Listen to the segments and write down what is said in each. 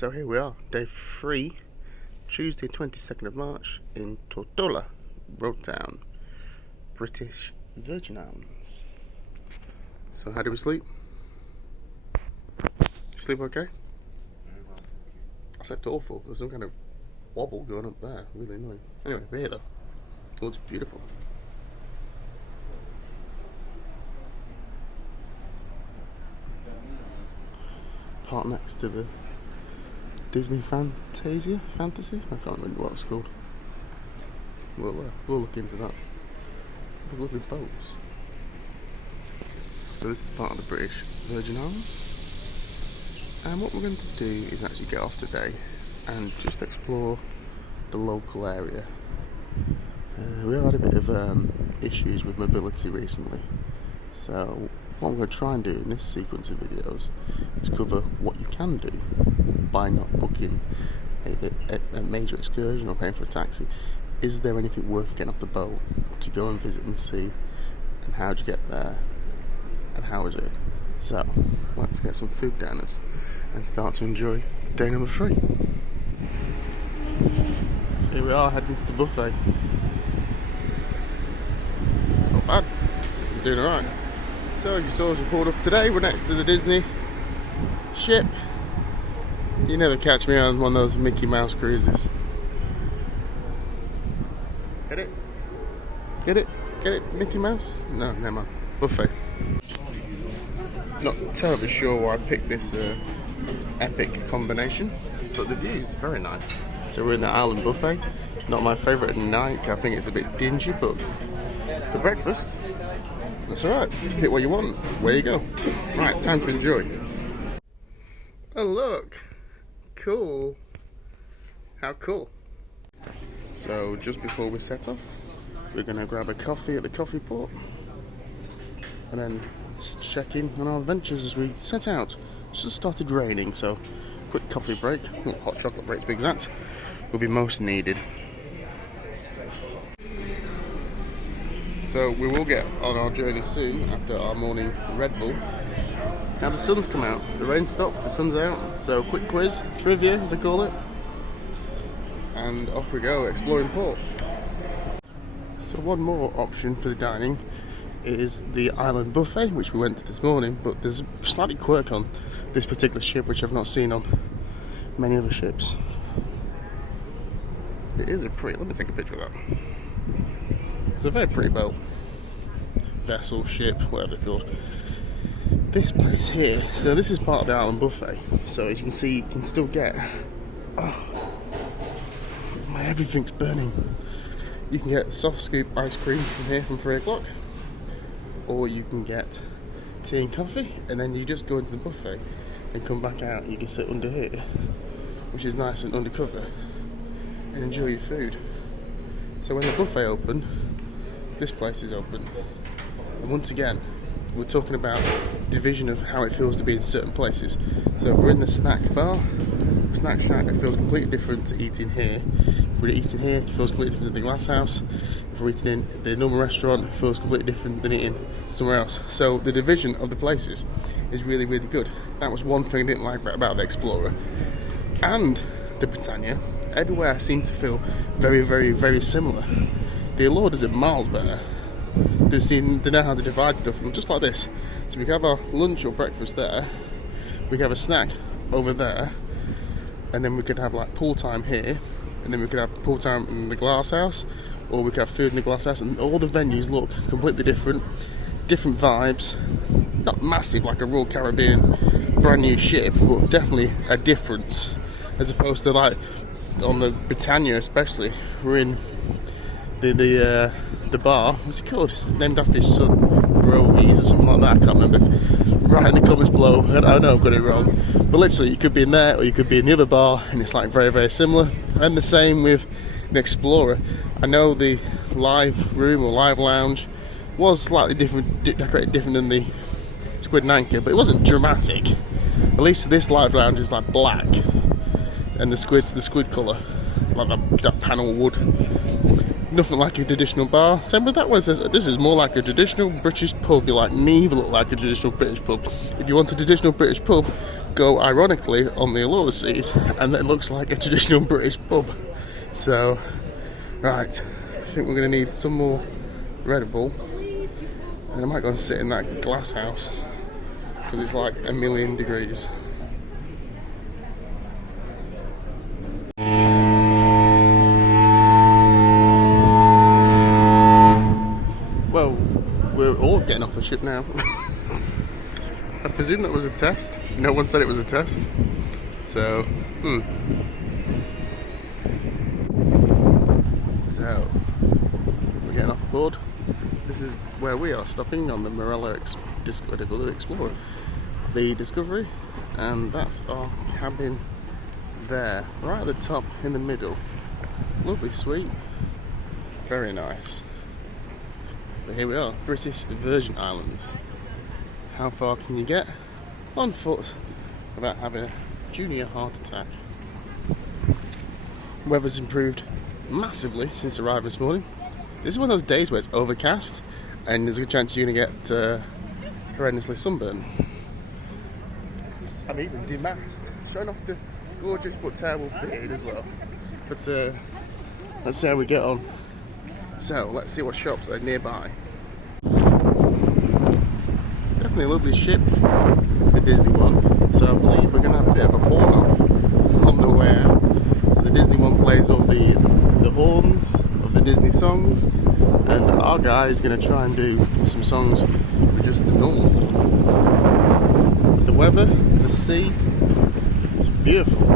So here we are, day 3, Tuesday 22nd of March in Tortola, Roadtown, British Virgin Islands. So how did we sleep? Sleep okay? I slept awful. There's some kind of wobble going up there, really annoying. Anyway, we're here though. It looks beautiful. Part next to the Disney Fantasy? I can't remember what it's called. We'll look into that. There's lovely boats. So this is part of the British Virgin Islands. And what we're going to do is actually get off today and just explore the local area. We have had a bit of issues with mobility recently. So what I'm going to try and do in this sequence of videos is cover what you can do by not booking a major excursion or paying for a taxi. Is there anything worth getting off the boat to go and visit and see, and how do you get there, and how is it? So let's get some food down us and start to enjoy day number 3. Here we are, heading to the buffet. It's not bad, I'm doing alright. So as you saw as we pulled up today, we're next to the Disney ship. You never catch me on one of those Mickey Mouse cruises. Get it? Get it? Get it? Mickey Mouse? No, never mind. Buffet. Not terribly sure why I picked this epic combination, but the view is very nice. So we're in the island buffet. Not my favourite at night. I think it's a bit dingy, but for breakfast, that's alright. Pick what you want. Where you go. Right, time to enjoy. Oh look! Cool. How cool. So just before we set off, we're going to grab a coffee at the coffee port and then check in on our adventures as we set out. It's just started raining, so quick coffee break, hot chocolate break to be exact, will be most needed. So we will get on our journey soon after our morning Red Bull. Now the sun's come out, the rain stopped, the sun's out, so quick quiz, trivia as I call it, and off we go, exploring port. So one more option for the dining is the island buffet, which we went to this morning, but there's a slightly quirk on this particular ship which I've not seen on many other ships. It is a pretty, let me take a picture of that. It's a very pretty boat, vessel, ship, whatever it's called. This place here, so this is part of the island buffet, so as you can see you can still get, everything's burning. You can get soft scoop ice cream from here from 3 o'clock, or you can get tea and coffee, and then you just go into the buffet and come back out and you can sit under here, which is nice and undercover, and enjoy your food. So when the buffet opened, this place is open, and once again we're talking about division of how it feels to be in certain places. So if we're in the snack bar, snack shack, it feels completely different to eating here. If we're eating here, it feels completely different to the glass house. If we're eating in the normal restaurant, it feels completely different than eating somewhere else. So the division of the places is really, really good. That was one thing I didn't like about the Explorer. And the Britannia, everywhere seemed to feel very, very, very similar. The Allure does it miles better. They know how to divide stuff, and just like this. So we can have our lunch or breakfast there, we can have a snack over there, and then we could have like pool time here, and then we could have pool time in the glass house, or we could have food in the glass house, and all the venues look completely different vibes. Not massive like a Royal Caribbean brand new ship, but definitely a difference, as opposed to like on the Britannia especially. We're in the bar, what's it called? It's named after his son, Rovies or something like that, I can't remember. Right in the comments below, I know I've got it wrong. But literally, you could be in there or you could be in the other bar, and it's like very, very similar. And the same with the Explorer. I know the live room or live lounge was slightly different, decorated different than the Squid and Anchor, but it wasn't dramatic. At least this live lounge is like black, and the squid's the squid colour, like that panel wood. Nothing like a traditional bar. Same with that one. Says this is more like a traditional British pub. You're like, neither look like a traditional British pub. If you want a traditional British pub, go ironically on the lower seas, and it looks like a traditional British pub. So, right, I think we're going to need some more Red Bull, and I might go and sit in that glass house because it's like 1,000,000 degrees. Well, we're all getting off the ship now. I presume that was a test. No one said it was a test. So, So, we're getting off board. This is where we are stopping on the Marella Explorer, the Discovery, and that's our cabin there, right at the top in the middle. Lovely suite, very nice. But here we are, British Virgin Islands. How far can you get on foot without having a junior heart attack? Weather's improved massively since arriving this morning. This is one of those days where it's overcast and there's a good chance you're going to get horrendously sunburned. I'm even demasked, showing off the gorgeous but terrible beard as well. But let's see how we get on. So let's see what shops are nearby. Definitely a lovely ship, the Disney one. So I believe we're going to have a bit of a horn off on the way out. So the Disney one plays all the horns of the Disney songs, and our guy is going to try and do some songs with just the normal. But the weather, the sea, it's beautiful.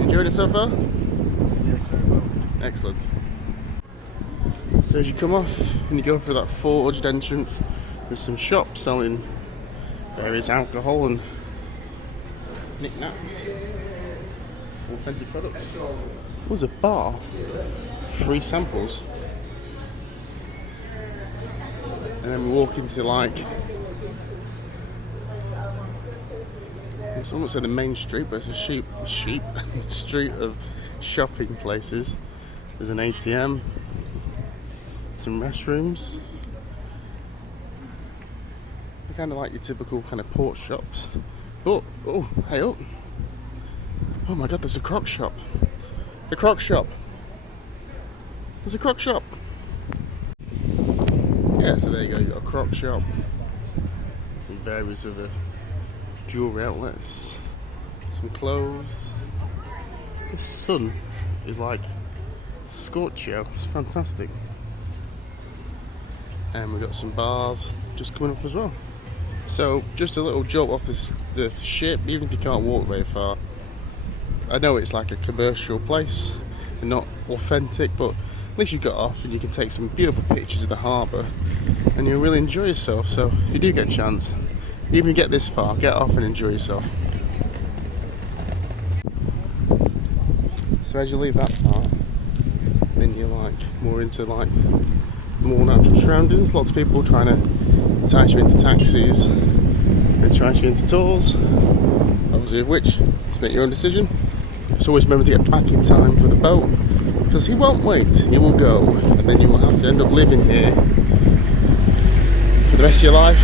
Enjoying it so far? Excellent. So as you come off and you go through that forged entrance, there's some shops selling various alcohol and knick-knacks, authentic products. There's a bar, free samples, and then we walk into like, someone said the main street, but it's a sheep street of shopping places. There's an ATM, some restrooms. They're kind of like your typical kind of port shops. Oh, hey up! Oh my God, there's a Croc shop. The Croc shop. There's a Croc shop. Yeah, so there you go. You got a Croc shop. Some various other jewelry outlets. Some clothes. The sun is like scorchio. It's fantastic. And we've got some bars just coming up as well. So just a little jolt off the ship, even if you can't walk very far. I know it's like a commercial place and not authentic, but at least you got off and you can take some beautiful pictures of the harbour and you'll really enjoy yourself. So if you do get a chance, even if you get this far, get off and enjoy yourself. So as you leave that part, then you're like more into like more natural surroundings. Lots of people trying to entice you into taxis, entice you into tours, obviously of which is make your own decision. Just always remember to get back in time for the boat, because he won't wait, he will go, and then you will have to end up living here for the rest of your life,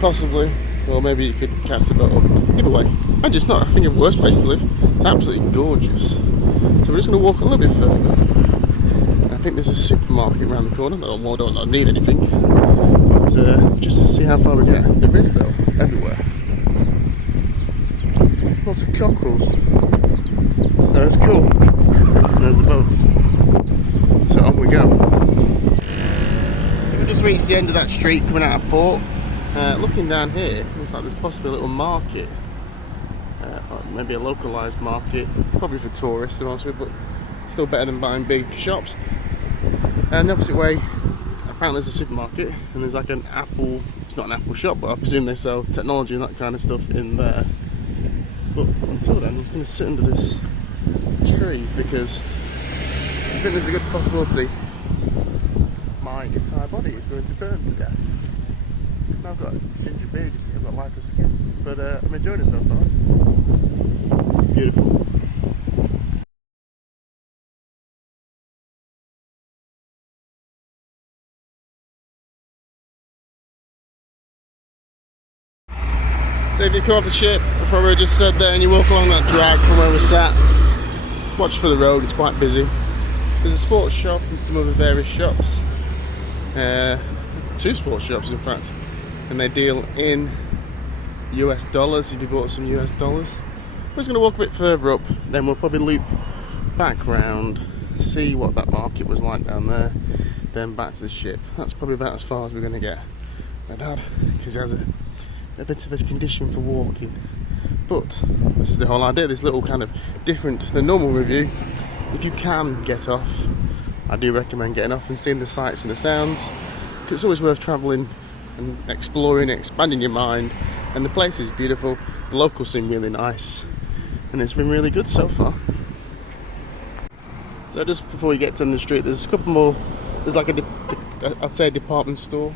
possibly, or maybe you could catch the boat up. Either way, and it's not, I think, a worse place to live. It's absolutely gorgeous. So we're just going to walk a little bit further. I think there's a supermarket around the corner. I don't need anything, but just to see how far we get. There is though, everywhere. Lots of cockerels. So it's cool. And there's the boats. So on we go. So we just reached the end of that street coming out of port. Looking down here, looks like there's possibly a little market. Or maybe a localised market, probably for tourists and also, but still better than buying big shops. And the opposite way, apparently there's a supermarket and there's like an Apple, it's not an Apple shop, but I presume they sell technology and that kind of stuff in there. But until then, I'm just going to sit under this tree because I think there's a good possibility my entire body is going to burn to death. Now I've got ginger beard, you see, I've got lighter skin, but I'm enjoying it so far. Beautiful. So if you come off the ship, before we just said there, and you walk along that drag from where we're sat, watch for the road, it's quite busy. There's a sports shop and some other various shops. 2 sports shops in fact. And they deal in US dollars if you bought some US dollars. We're just going to walk a bit further up, then we'll probably loop back round, see what that market was like down there, then back to the ship. That's probably about as far as we're going to get. My dad, because he has a bit of a condition for walking. But this is the whole idea, this little kind of different than normal review. If you can get off, I do recommend getting off and seeing the sights and the sounds, because it's always worth travelling and exploring, expanding your mind. And the place is beautiful, the locals seem really nice, and it's been really good so far. So just before we get to the street, there's a couple more. There's like I'd say a department store.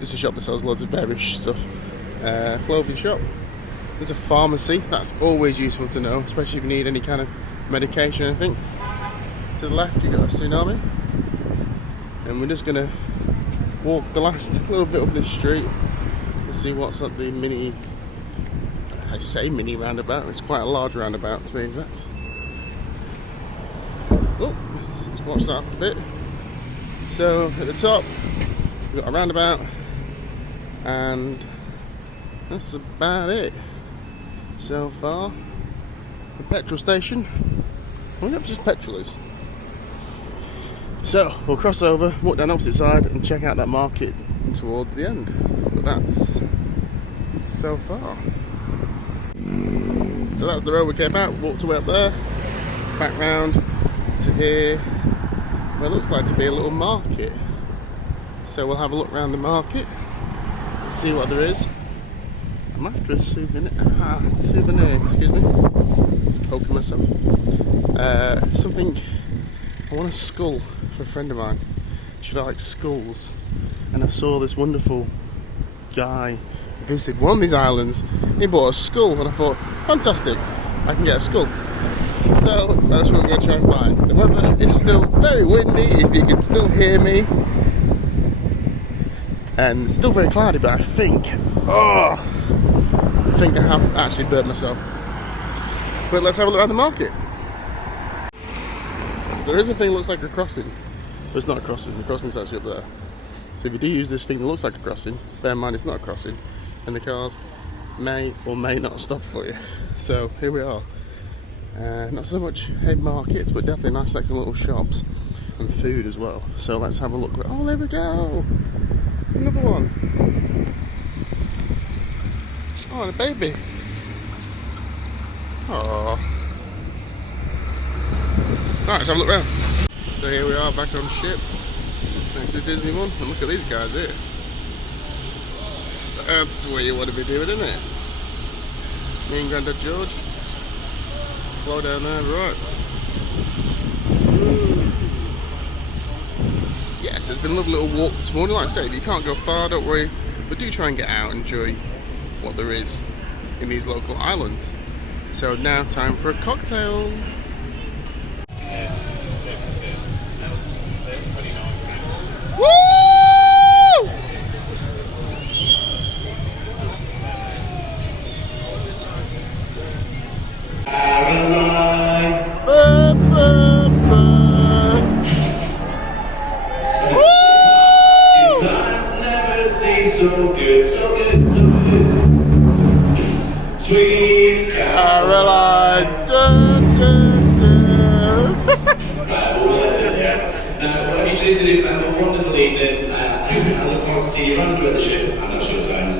It's a shop that sells loads of various stuff. Clothing shop. There's a pharmacy. That's always useful to know, especially if you need any kind of medication or anything. To the left you've got a tsunami. And we're just gonna walk the last little bit up this street and see what's at the mini, I say mini roundabout, it's quite a large roundabout to be exact. Oh, let's watch that a bit. So at the top we've got a roundabout, and that's about it so far. The petrol station. I wonder if just petrol is. So we'll cross over, walk down the opposite side and check out that market towards the end. But that's so far. So that's the road we came out, walked away up there, back round to here, where it looks like to be a little market. So we'll have a look around the market and see what there is. I'm after a souvenir, excuse me, just poking myself. Something, I want a skull for a friend of mine. She likes skulls, and I saw this wonderful guy visit one of these islands. He bought a skull, and I thought, fantastic, I can get a skull. So that's what we're going to try and find. The weather is still very windy, if you can still hear me, and it's still very cloudy, but I think I have actually burnt myself. But let's have a look at the market. There is a thing that looks like a crossing, but it's not a crossing. The crossing's actually up there. So if you do use this thing that looks like a crossing, bear in mind it's not a crossing, and the cars may or may not stop for you. So here we are. Not so much head markets, but definitely nice section of little shops and food as well. So let's have a look. Oh, there we go. Another one. Oh, and a baby. Oh. Right, let's have a look round. So here we are back on ship next to the Disney one, and look at these guys here. That's what you want to be doing, isn't it? Me and Grandad George. Flow down there, right. Yes, it's been a lovely little walk this morning. Like I say, if you can't go far, don't worry, but do try and get out and enjoy what there is in these local islands. So now time for a cocktail. Woo! So good, so good, so good. Sweet Caroline. Right, well, we'll end it there. Now, what you choose to do is have a wonderful evening. I look forward to seeing you around the ship and at show times.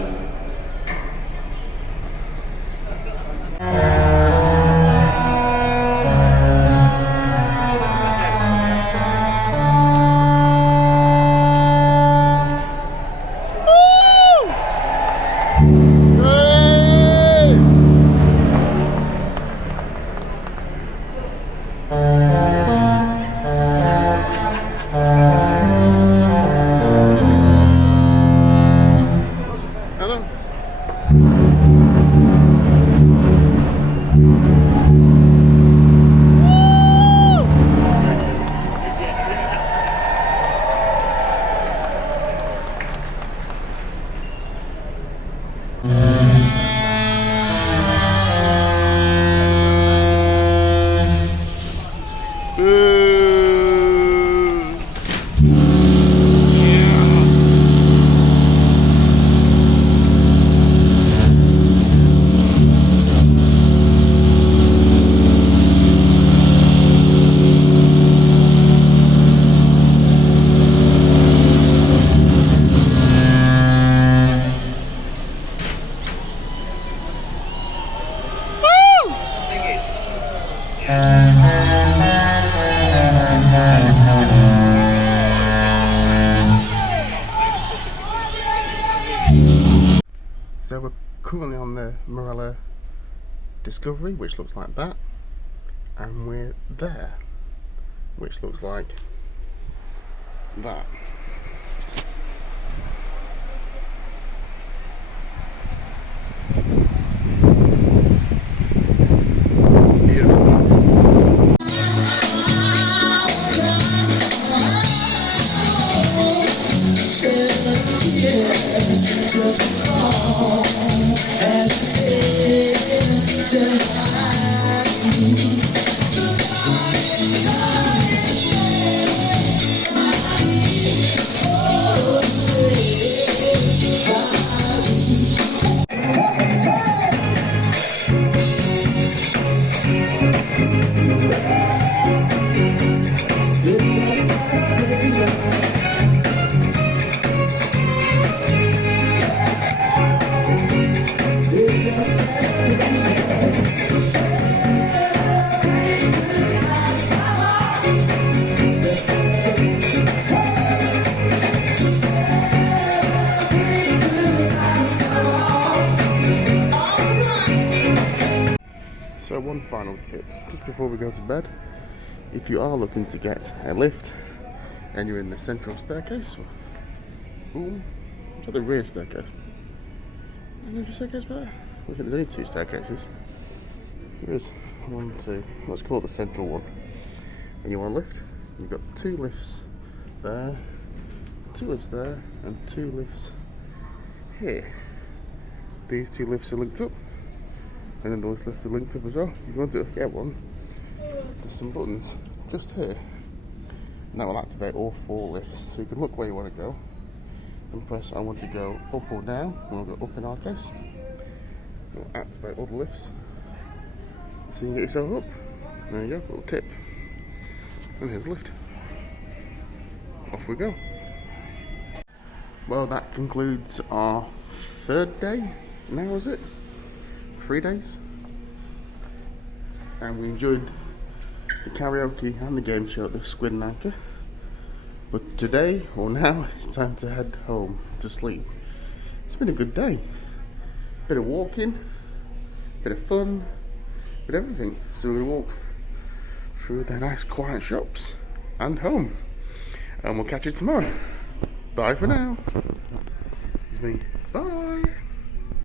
So we're currently on the Marella Discovery, which looks like that, and we're there, which looks like that. So one final tip, just before we go to bed, if you are looking to get a lift and you're in the central staircase, boom, it's at the rear staircase. Any staircase better? I think there's only 2 staircases. There is 1, 2. Let's call it the central one. And you want a lift? You've got 2 lifts there, 2 lifts there, and 2 lifts here. These 2 lifts are linked up, and then those lifts are linked up as well. If you want to get one, there's some buttons just here, and that will activate all 4 lifts. So you can look where you want to go and press I want to go up or down. We'll go up in our case. We'll activate all the lifts so you can get yourself up. There you go, little tip. And here's the lift. Off we go. Well, that concludes our 3rd day. Now is it? 3 days. And we enjoyed the karaoke and the game show at the Squid and Anchor. But today, or now, it's time to head home to sleep. It's been a good day. Bit of walking, bit of fun, bit of everything. So we're going to walk through the nice quiet shops and home. And we'll catch you tomorrow. Bye for now. It's me. Bye.